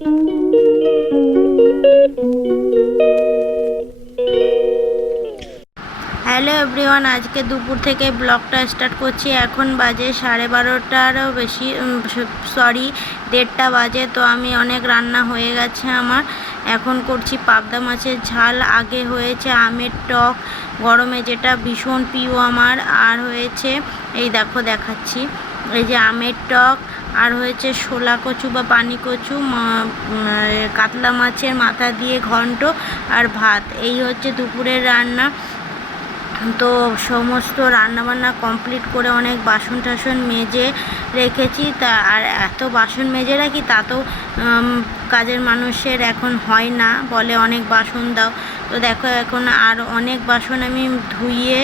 Hello everyone, আজকে দুপুর থেকে ব্লগটা স্টার্ট করছি। এখন বাজে সাড়ে বারোটারও বেশি সরি, দেড়টা বাজে, তো আমি অনেক রান্না হয়ে গেছে আমার। এখন করছি পাবদা মাছের ঝাল, আগে হয়েছে আমের টক, গরমে যেটা ভীষণ প্রিয় আমার, আর হয়েছে, এই দেখো দেখাচ্ছি। এই যে আমের টক, আর হয়েছে শোলা কচু বা পানি কচু কাতলা মাছের মাথা দিয়ে ঘন্ট আর ভাত। এই হচ্ছে দুপুরের রান্না। তো সমস্ত রান্নাবান্না কমপ্লিট করে অনেক বাসন টাসন মেজে রেখেছি। তা, আর এত বাসন মেজে রাখি, তা তো কাজের মানুষের এখন হয় না। বলে অনেক বাসন দাও। তো দেখো, এখন আর অনেক বাসন আমি ধুইয়ে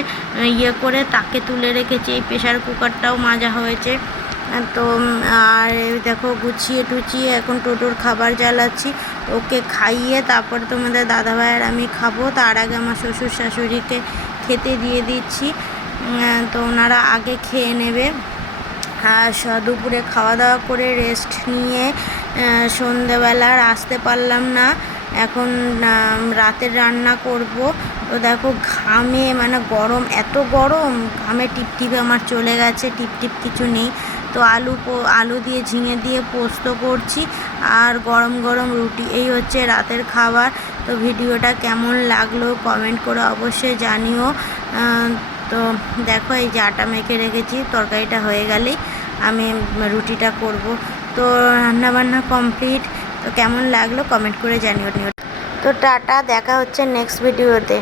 ইয়ে করে তাকে তুলে রেখেছি। এই প্রেশার কুকারটাও মাজা হয়েছে। তো আর দেখো, গুছিয়ে টুচিয়ে এখন টোটোর খাবার জ্বালাচ্ছি। ওকে খাইয়ে তারপর তোমাদের দাদাভাইয়ের আমি খাব। তার আগে আমার শ্বশুর শাশুড়িকে খেতে দিয়ে দিচ্ছি। তো ওনারা আগে খেয়ে নেবে। আর দুপুরে খাওয়া দাওয়া করে রেস্ট নিয়ে সন্ধেবেলা আর আসতে পারলাম না। এখন রাতের রান্না করব। তো দেখো ঘামে মানে গরম, এত গরম, ঘামে টিপ টিপে আমার চলে গেছে টিপ টিপ কিছু নেই। তো আলু আলু দিয়ে ঝিঙে দিয়ে পোস্ত করছি, আর গরম গরম রুটি, এই হচ্ছে রাতের খাবার। তো ভিডিওটা কেমন লাগল কমেন্ট করে অবশ্যই জানিও। তো দেখো এই যে আটা মেখে রেখেছি, তরকারিটা হয়ে গেলেই আমি রুটিটা করব। তো রান্নাবান্না কমপ্লিট। তো কেমন লাগল কমেন্ট করে জানিও তো টাটা দেখা হচ্ছে নেক্সট ভিডিওতে